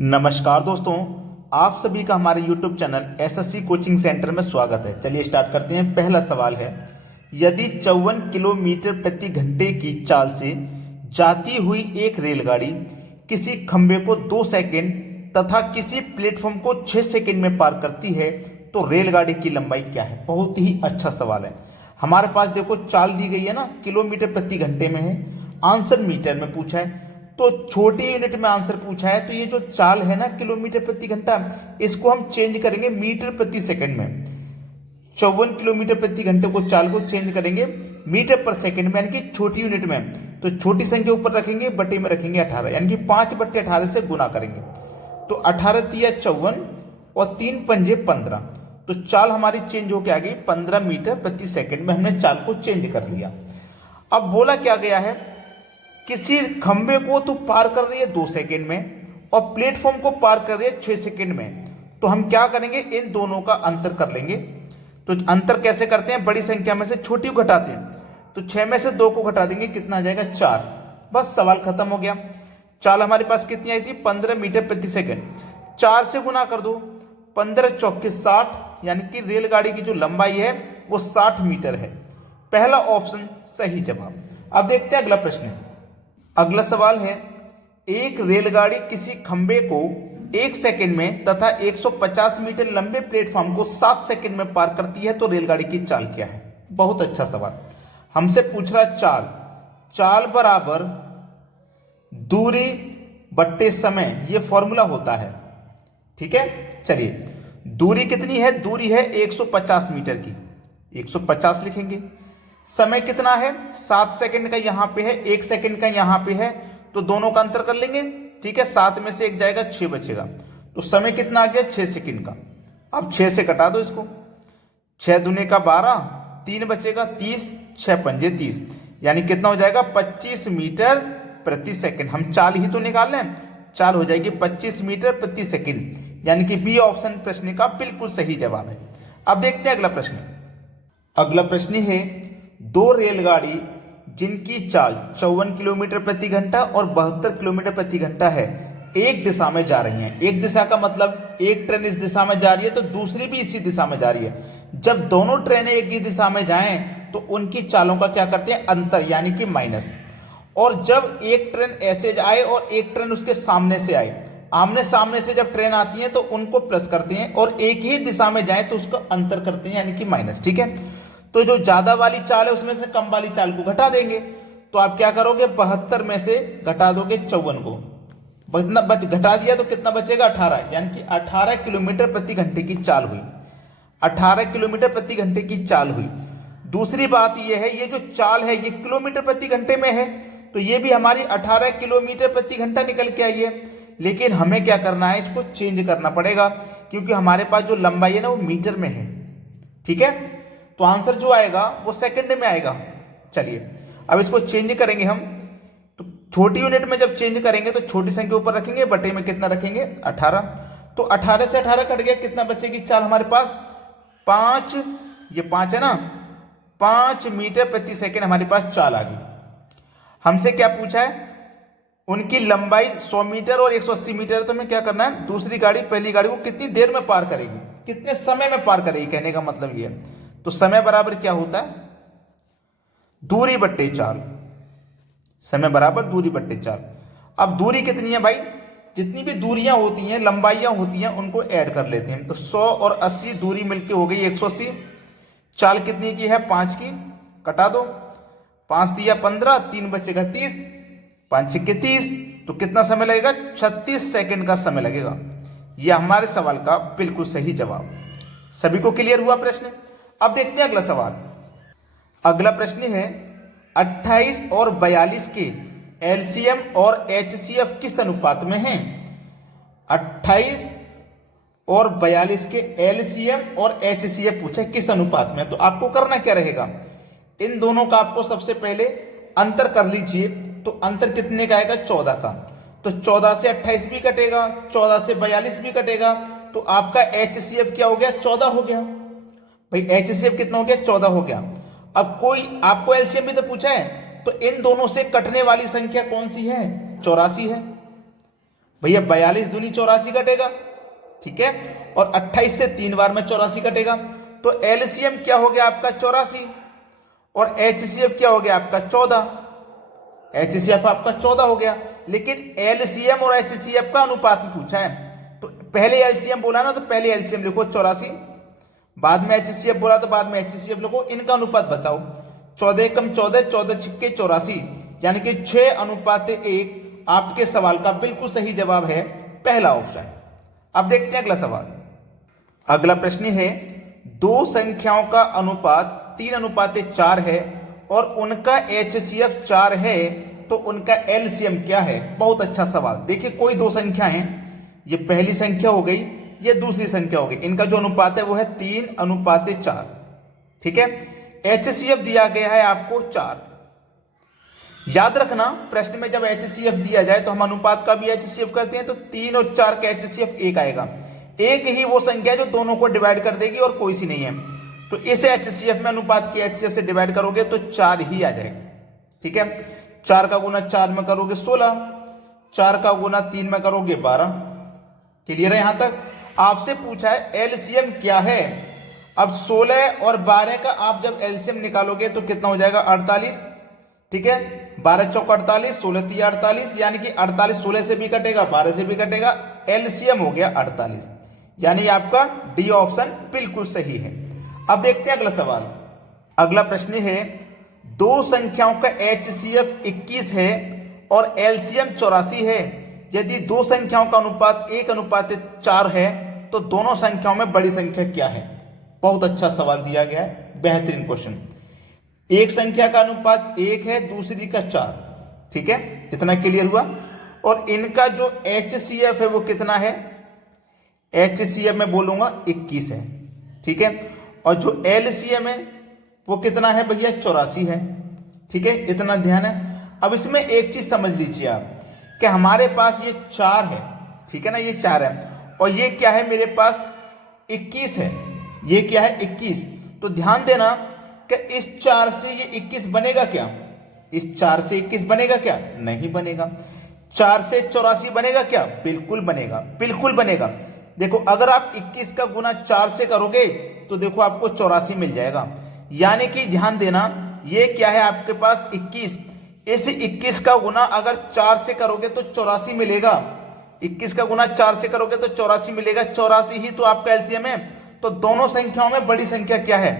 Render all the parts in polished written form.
नमस्कार दोस्तों, आप सभी का हमारे YouTube channel SSC coaching centre में स्वागत है। चलिए स्टार्ट करते हैं। पहला सवाल है, यदि 54 किलोमीटर प्रति घंटे की चाल से जाती हुई एक रेलगाड़ी किसी खंबे को 2 सेकंड तथा किसी प्लेटफॉर्म को 6 सेकंड में पार करती है तो रेलगाड़ी की लंबाई क्या है। बहुत ही अच्छा सवाल है। हमारे पास देखो चाल दी गई है ना, किलोमीटर प्रति घंटे में है, आंसर मीटर में पूछा है, तो छोटी यूनिट में आंसर पूछा है। तो ये जो चाल है ना किलोमीटर प्रति घंटा, इसको हम चेंज करेंगे मीटर प्रति सेकंड में। 54 किलोमीटर प्रति घंटे को चाल को चेंज करेंगे मीटर पर सेकंड में, यानी कि छोटी यूनिट में। तो छोटी संख्या ऊपर रखेंगे, बटे में रखेंगे 18, यानी कि 5/18 से गुना करेंगे। तो 18 तिया 54 और 3 पंजे 15। तो चाल हमारी चेंज होकर आ गई 15 मीटर प्रति सेकंड में। हमने चाल को चेंज कर लिया। अब बोला क्या गया है, किसी खंबे को तो पार कर रही है 2 सेकंड में और प्लेटफॉर्म को पार कर रही है 6 सेकंड में। तो हम क्या करेंगे, इन दोनों का अंतर कर लेंगे। तो अंतर कैसे करते हैं, बड़ी संख्या में से छोटी को घटाते हैं। तो 6 में से 2 को घटा देंगे, कितना आ जाएगा 4। बस सवाल खत्म हो गया। चाल हमारे पास कितनी आई थी, 15 मीटर प्रति सेकंड। 4 से गुना कर दो, 15 चौके 60, यानी कि रेलगाड़ी की जो लंबाई है वो 60 मीटर है। पहला ऑप्शन सही जवाब। अब देखते हैं अगला प्रश्न। अगला सवाल है, एक रेलगाड़ी किसी खंबे को 1 सेकंड में तथा 150 मीटर लंबे प्लेटफॉर्म को 7 सेकंड में पार करती है तो रेलगाड़ी की चाल क्या है। बहुत अच्छा सवाल। हमसे पूछ रहा चाल, चाल बराबर दूरी बट्टे समय, ये फॉर्मूला होता है। ठीक है, चलिए दूरी कितनी है, दूरी है 150 मीटर की, 150 लिखेंगे। समय कितना है, 7 सेकंड का यहां पे है, 1 सेकंड का यहां पे है, तो दोनों का अंतर कर लेंगे। ठीक है, 7 में से 1 जाएगा, 6 बचेगा। तो समय कितना आ गया, 6 सेकंड का। अब 6 से कटा दो इसको, 6 दूने का 12, 3 बचेगा 30, 6 पंजे 30, यानी कितना हो जाएगा 25 मीटर प्रति सेकंड। हम चाल ही तो निकाल लें, चाल हो जाएगी 25 मीटर प्रति सेकंड, यानी कि बी ऑप्शन प्रश्न का बिल्कुल सही जवाब है। अब देखते हैं अगला प्रश्न। अगला प्रश्न है, 2 रेलगाड़ी जिनकी चाल 54 किलोमीटर प्रति घंटा और 72 किलोमीटर प्रति घंटा है, एक दिशा में जा रही हैं। एक दिशा का मतलब एक ट्रेन इस दिशा में जा रही है तो दूसरी भी इसी दिशा में जा रही है। जब दोनों ट्रेनें एक ही दिशा में जाएं तो उनकी चालों का क्या करते हैं, अंतर, यानी कि माइनस। और जब एक ट्रेन ऐसे जाए और एक ट्रेन उसके सामने से आए, आमने सामने से जब ट्रेन आती है तो उनको प्लस करते हैं, और एक ही दिशा में जाए तो उसको अंतर करते हैं, यानी कि माइनस। ठीक है, तो जो ज्यादा वाली चाल है उसमें से कम वाली चाल को घटा देंगे। तो आप क्या करोगे, 72 में से घटा दोगे 54 को, घटा दिया तो कितना बचेगा 18, यानी कि 18 किलोमीटर प्रति घंटे की चाल हुई। 18 किलोमीटर प्रति घंटे की चाल हुई। दूसरी बात यह है, ये जो चाल है ये किलोमीटर प्रति घंटे में है, तो ये भी हमारी 18 किलोमीटर प्रति घंटा निकल के आई है। लेकिन हमें क्या करना है, इसको चेंज करना पड़ेगा, क्योंकि हमारे पास जो लंबाई है ना वो मीटर में है। ठीक है, तो आंसर जो आएगा वो सेकंड में आएगा। चलिए अब इसको चेंज करेंगे हम। तो छोटी यूनिट में जब चेंज करेंगे तो छोटी संख्या ऊपर रखेंगे, बटे में कितना रखेंगे 18। तो 18 से 18 कट गया, कितना बचेगी चाल हमारे पास 5, ये 5 है ना, 5 मीटर प्रति सेकंड हमारे पास चाल आ गई। हमसे क्या पूछा है, उनकी लंबाई 100 मीटर और 180 मीटर। तो हमें क्या करना है, दूसरी गाड़ी पहली गाड़ी को कितनी देर में पार करेगी, कितने समय में पार करेगी, कहने का मतलब ये है। तो समय बराबर क्या होता है, दूरी बट्टे चाल। समय बराबर दूरी बट्टे चाल। अब दूरी कितनी है भाई, जितनी भी दूरियां होती हैं, लंबाइयां होती हैं, उनको ऐड कर लेते हैं। तो 100 और 80 दूरी मिलके हो गई 180। चाल कितनी की है, 5 की, कटा दो, 5 दिया 15, 3 बचेगा 30, 5 छक्के 30। तो कितना समय लगेगा, 36 सेकंड का समय लगेगा। यह हमारे सवाल का बिल्कुल सही जवाब। सभी को क्लियर हुआ प्रश्न। अब देखते हैं अगला सवाल। अगला प्रश्न है, 28 और 42 के एलसीएम और एचसीएफ किस अनुपात में हैं। 28 और 42 के एलसीएम और एचसीएफ पूछा किस अनुपात में। तो आपको करना क्या रहेगा, इन दोनों का आपको सबसे पहले अंतर कर लीजिए। तो अंतर कितने का आएगा, 14 का। तो 14 से 28 भी कटेगा, 14 से 42 भी कटेगा, तो आपका एचसीएफ क्या हो गया, 14 हो गया। भाई एचसीएफ कितना हो गया, 14 हो गया। अब कोई आपको एलसीएम भी तो पूछा है, तो इन दोनों से कटने वाली संख्या कौन सी है, 84 है। भैया 42 दूनी 84 कटेगा, ठीक है, और 28 से 3 बार में 84 कटेगा, तो एलसीएम क्या हो गया आपका 84 और एचसीएफ क्या हो गया आपका 14, एचसीएफ आपका 14 हो गया। लेकिन एलसीएम और एचसीएफ का अनुपात पूछा है, तो पहले एलसीएम बोला ना, तो पहले एलसीएम लिखो 84, बाद में एचसीएफ बोला तो बाद में एचसीएफ लिखो, इनका अनुपात बताओ। 14 कम 14, 14 छिक्के 84, यानी कि 6:1 आपके सवाल का बिल्कुल सही जवाब है पहला ऑप्शन। अब देखते हैं अगला सवाल। अगला प्रश्न है, दो संख्याओं का अनुपात 3:4 है और उनका एचसीएफ 4 है, तो उनका एलसीएम क्या है। बहुत अच्छा सवाल। देखिए कोई दो संख्या है, ये पहली संख्या हो गई, ये दूसरी संख्या हो गई, इनका जो अनुपात है वो है 3:4, ठीक है। एचसीएफ दिया गया है आपको 4। याद रखना प्रश्न में जब एचसीएफ दिया जाए तो हम अनुपात का भी एचसीएफ करते हैं, तो 3 और 4 का एचसीएफ 1 आएगा। एक ही वो संख्या जो दोनों को डिवाइड कर देगी और कोई सी नहीं है, तो इस एचसीएफ में अनुपात के एचसीएफ से डिवाइड करोगे तो 4 ही आ जाएगा, ठीक है। 4 का गुना 4 में करोगे 16, 4 का गुना 3 में करोगे 12। क्लियर है यहां तक। आपसे पूछा है एलसीएम क्या है। अब 16 और 12 का आप जब एलसीएम निकालोगे तो कितना हो जाएगा 48, ठीक है। 12 चौक 48, 16 3 48, यानी कि 48 16 से भी कटेगा, 12 से भी कटेगा, एलसीएम हो गया 48, यानी आपका डी ऑप्शन बिल्कुल सही है। अब देखते हैं अगला सवाल। अगला प्रश्न है, दो संख्याओं का एचसीएफ 21 है और एलसीएम 84 है। यदि दो संख्याओं का अनुपात 1:4 है तो दोनों संख्याओं में बड़ी संख्या क्या है। बहुत अच्छा सवाल दिया गया है, बेहतरीन क्वेश्चन। एक संख्या का अनुपात 1 है, दूसरी का 4, ठीक है, इतना क्लियर हुआ। और इनका जो एचसीएफ है वो कितना है, एचसीएफ में बोलूंगा 21 है, ठीक है। और जो एलसीएम है वो कितना है भैया 84 है, ठीक है, इतना ध्यान है। अब इसमें एक चीज समझ लीजिए आप कि हमारे पास ये 4 है, ठीक है ना, ये 4 है, और ये क्या है मेरे पास 21 है, ये क्या है 21। तो ध्यान देना कि इस 4 से ये 21 बनेगा क्या, इस 4 से 21 बनेगा क्या, नहीं बनेगा। 4 से 84 बनेगा क्या, बिल्कुल बनेगा, बिल्कुल बनेगा। देखो अगर आप 21 का गुना 4 से करोगे तो देखो आपको 84 मिल जाएगा, यानी कि ध्यान देना ये क्या है आपके पास 21, इस 21 का गुना अगर 4 से करोगे तो 84 मिलेगा, 21 का गुना 4 से करोगे तो 84 मिलेगा, 84 ही तो आपका एलसीएम है। तो दोनों संख्याओं में बड़ी संख्या क्या है,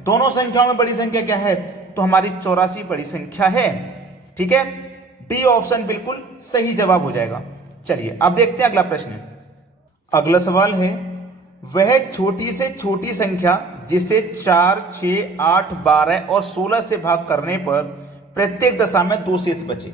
दोनों संख्याओं में बड़ी संख्या क्या है, तो हमारी 84 बड़ी संख्या है, ठीक है। डी ऑप्शन बिल्कुल सही जवाब हो जाएगा। चलिए अब देखते हैं अगला प्रश्न। अगला सवाल है, वह छोटी से छोटी संख्या जिसे 4, 6, 8, 12 और 16 से भाग करने पर प्रत्येक दशा में 2 शेष बचे।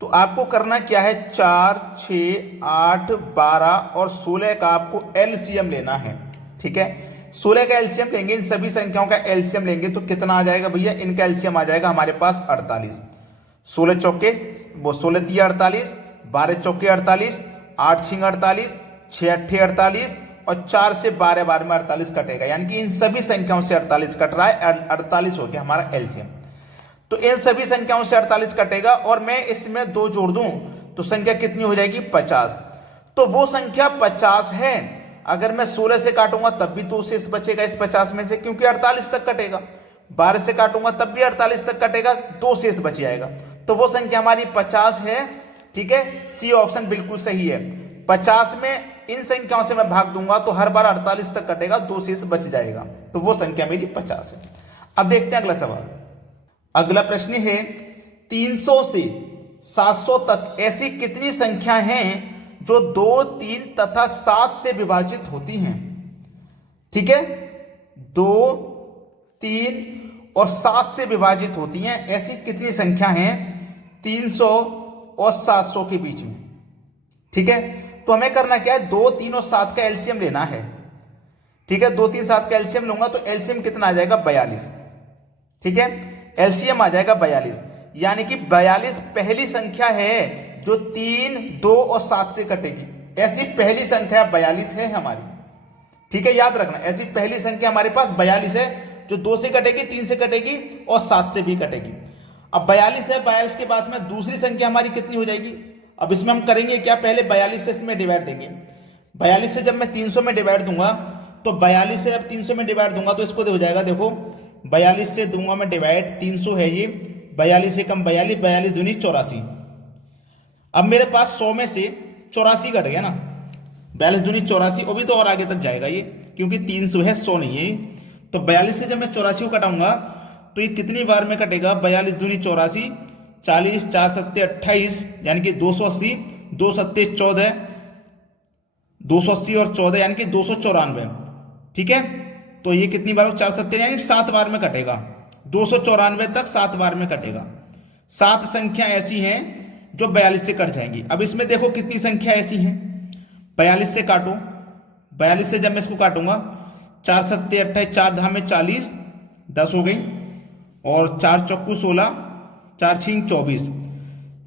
तो आपको करना क्या है, 4, 6, 8, 12 और 16 का आपको एलसीएम लेना है, ठीक है। 16 का एलसीएम लेंगे, इन सभी संख्याओं का एलसीएम लेंगे तो कितना आ जाएगा भैया, इनका एलसीएम आ जाएगा हमारे पास 48। 16 चौके वो 16 3 48, 12 चौके 48, 8 6 48, 6 8 48 और 4 से 12 12 में 48 कटेगा, यानी कि इन सभी संख्याओं से 48 कट रहा है, 48 हो गया हमारा एलसीएम। तो इन सभी संख्याओं से 48 कटेगा और मैं इसमें 2 जोड़ दूं तो संख्या कितनी हो जाएगी 50। तो वो संख्या 50 है। अगर मैं 16 से काटूंगा तब भी 2 शेष बचेगा इस 50 में से, क्योंकि 48 तक कटेगा। 12 से काटूंगा तब भी 48 तक कटेगा, 2 शेष बच जाएगा। तो वो संख्या हमारी 50 है, ठीक है। सी ऑप्शन बिल्कुल सही है। 50 में इन संख्याओं से मैं भाग दूंगा तो हर बार 48 तक कटेगा, 2 शेष बच जाएगा, तो वो संख्या मेरी 50 है। अब देखते हैं अगला सवाल। अगला प्रश्न है, 300 से 700 तक ऐसी कितनी संख्या हैं जो 2, 3 तथा 7 से विभाजित होती हैं, ठीक है। 2, 3 और 7 से विभाजित होती हैं, ऐसी कितनी संख्या हैं 300 और 700 के बीच में, ठीक है। तो हमें करना क्या है, 2, 3 और 7 का एलसीएम लेना है, ठीक है। 2, 3, 7 का एलसीएम लूंगा तो एलसीएम कितना आ जाएगा 42, ठीक है। एलसीएम आ जाएगा 42, यानी कि 42 पहली संख्या है जो 3, 2 और 7 से कटेगी। ऐसी पहली संख्या 42 है हमारी, ठीक है। याद रखना ऐसी पहली संख्या हमारे पास 42 है जो 2 से कटेगी, 3 से कटेगी और 7 से भी कटेगी। अब 42 है, 42 के पास में दूसरी संख्या हमारी कितनी हो जाएगी, अब इसमें हम करेंगे क्या, पहले 42 से इसमें डिवाइड देंगे। 42 से जब मैं 300 में डिवाइड दूंगा तो 42 से जब 300 में डिवाइड दूंगा तो इसको हो जाएगा, देखो 42 से दूंगा मैं डिवाइड, 300 है ये, 42 से कम 42, 42 दूनी 84। अब मेरे पास 100 में से 84 कट गया ना, 42 दूनी 84, और भी तो और आगे तक जाएगा ये, क्योंकि 300 है 100 नहीं है। तो 42 से जब मैं 84 को कटाऊंगा तो ये कितनी बार में कटेगा, 42 दूनी 84, 40, 4 सत्ते 28, यानी कि 280, 2 सत्ते 14, 280 और 14 यानी कि 294। ठीक है, तो ये कितनी बार, 4 सत्ते यानी 7 बार में कटेगा, 294 तक 7 बार में कटेगा। 7 संख्या ऐसी हैं जो 42 से कट जाएंगी। अब इसमें देखो कितनी संख्या ऐसी हैं, 42 से काटो, 42 से जब मैं इसको काटूंगा, 4 सत्ते 28, 4 धाम में 40, 10 हो गई, और 4 चौकू 16, 4 छिंग 24,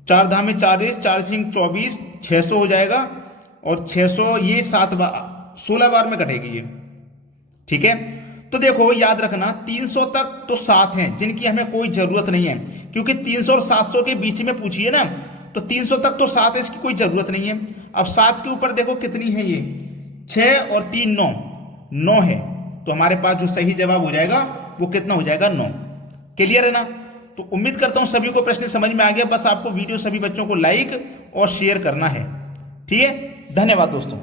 4 धाम में 40, 4 छिंग 24, 600 हो जाएगा, और 600 ये 7 बार 16 बार में कटेगी ये। ठीक है, तो देखो याद रखना 300 तक तो 7 हैं जिनकी हमें कोई जरूरत नहीं है, क्योंकि 300 और 700 के बीच में पूछिए ना, तो 300 तक तो 7 है, इसकी कोई जरूरत नहीं है। अब 7 के ऊपर देखो कितनी है ये, 6 और 3 9, 9 है, तो हमारे पास जो सही जवाब हो जाएगा वो कितना हो जाएगा, 9। क्लियर है ना? तो उम्मीद करता हूं सभी को प्रश्न समझ में आ गया। बस आपको वीडियो सभी बच्चों को लाइक और शेयर करना है। ठीक है, धन्यवाद दोस्तों।